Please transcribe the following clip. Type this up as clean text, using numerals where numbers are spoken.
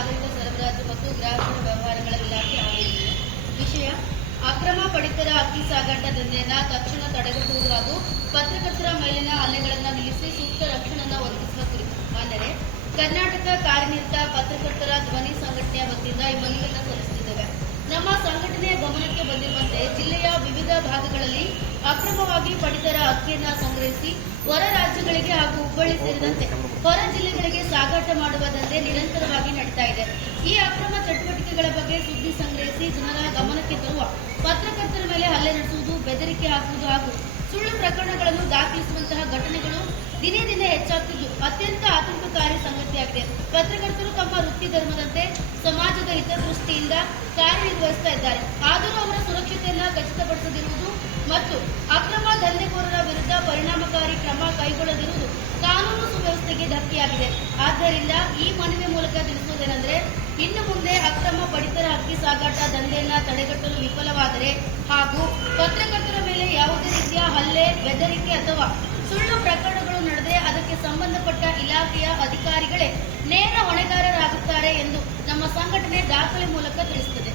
ಆಡಳಿತ ಸರಬರಾಜು ಮತ್ತು ಗ್ರಾಹಕರ ವ್ಯವಹಾರಗಳ ಇಲಾಖೆ ಆದೇಶ. ವಿಷಯ: ಅಕ್ರಮ ಪಡಿತರ ಅಕ್ಕಿ ಸಾಗಾಟ ದಂಧೆಯನ್ನು ತಕ್ಷಣ ತಡೆಗಟ್ಟುವುದು ಹಾಗೂ ಪತ್ರಕರ್ತರ ಮೇಲಿನ ಹಲ್ಲೆಗಳನ್ನು ನಿಲ್ಲಿಸಿ ಸೂಕ್ತ ರಕ್ಷಣೆಯನ್ನು ಒದಗಿಸುವ ಕುರಿತು. ಅಂದರೆ ಕರ್ನಾಟಕ ಕಾರ್ಯನಿರತ ಪತ್ರಕರ್ತರ ಧ್ವನಿ ಸಂಘಟನೆಯ ವತಿಯಿಂದ ಈ ಮನವಿಯನ್ನು ಸಲ್ಲಿಸುತ್ತಿದ್ದೇವೆ. ನಮ್ಮ ಸಂಘಟನೆಯ ಗಮನಕ್ಕೆ ಬಂದಿರುವಂತೆ ಜಿಲ್ಲೆಯ ವಿವಿಧ ಭಾಗಗಳಲ್ಲಿ ಅಕ್ರಮವಾಗಿ ಪಡಿತರ ಅಕ್ಕಿಯನ್ನು ಸಂಗ್ರಹಿಸಿ ಹೊರ ರಾಜ್ಯಗಳಿಗೆ ಹಾಗೂ ಹುಬ್ಬಳ್ಳಿ ಸೇರಿದಂತೆ ಹೊರ ಜಿಲ್ಲೆಗಳಿಗೆ ಸಾಗಾಟ ಮಾಡುವ ದಂಧೆ ನಿರಂತರವಾಗಿ ನಡೀತಾ ಇದೆ. ಈ ಅಕ್ರಮ ಚಟುವಟಿಕೆಗಳ ಬಗ್ಗೆ ಸುದ್ದಿ ಸಂಗ್ರಹಿಸಿ ಜನರ ಗಮನಕ್ಕೆ ತರುವ ಪತ್ರಕರ್ತರ ಮೇಲೆ ಹಲ್ಲೆ ನಡೆಸುವುದು, ಬೆದರಿಕೆ ಹಾಕುವುದು ಹಾಗೂ ಸುಳ್ಳು ಪ್ರಕರಣಗಳನ್ನು ದಾಖಲಿಸುವಂತಹ ಘಟನೆಗಳು ದಿನೇ ದಿನೇ ಹೆಚ್ಚಾಗುತ್ತಿದ್ದು ಅತ್ಯಂತ ಆತಂಕಕಾರಿ ಸಂಗತಿಯಾಗಿದೆ. ಪತ್ರಕರ್ತರು ತಮ್ಮ ವೃತ್ತಿ ಧರ್ಮದಂತೆ ಸಮಾಜದ ಹಿತದೃಷ್ಟಿಯಿಂದ ಕಾರ್ಯನಿರ್ವಹಿಸ್ತಾ ಇದ್ದಾರೆ. ಆದರೂ ಅವರ ಸುರಕ್ಷತೆಯನ್ನು ಖಚಿತಪಡಿಸದಿರುವುದು ಮತ್ತು ಅಕ್ರಮ ದಂಧೆಕೋರರ ವಿರುದ್ಧ ಪರಿಣಾಮಕಾರಿ ಕ್ರಮ ಕೈಗೊಳ್ಳದಿರುವುದು ಕಾನೂನು ಸುವ್ಯವಸ್ಥೆಗೆ ಧಕ್ಕೆಯಾಗಿದೆ. ಆದ್ದರಿಂದ ಈ ಮನವಿ ಮೂಲಕ ತಿಳಿಸುವುದೇನೆಂದರೆ, ಇನ್ನು ಮುಂದೆ ಅಕ್ರಮ ಪಡಿತರ ಅಕ್ಕಿ ಸಾಗಾಟ ದಂಧೆಯನ್ನು ತಡೆಗಟ್ಟಲು ವಿಫಲವಾದರೆ ಹಾಗೂ ಪತ್ರಕರ್ತರ ಮೇಲೆ ಯಾವುದೇ ರೀತಿಯ ಹಲ್ಲೆ, ಬೆದರಿಕೆ ಅಥವಾ ಸುಳ್ಳು ಪ್ರಕರಣಗಳು ನಡೆದೇ ಅದಕ್ಕೆ ಸಂಬಂಧಪಟ್ಟ ಇಲಾಖೆಯ ಅಧಿಕಾರಿಗಳೇ ನೇರ ಹೊಣೆಗಾರರಾಗುತ್ತಾರೆ ಎಂದು ನಮ್ಮ ಸಂಘಟನೆ ದಾಖಲೆ ಮೂಲಕ ತಿಳಿಸುತ್ತದೆ.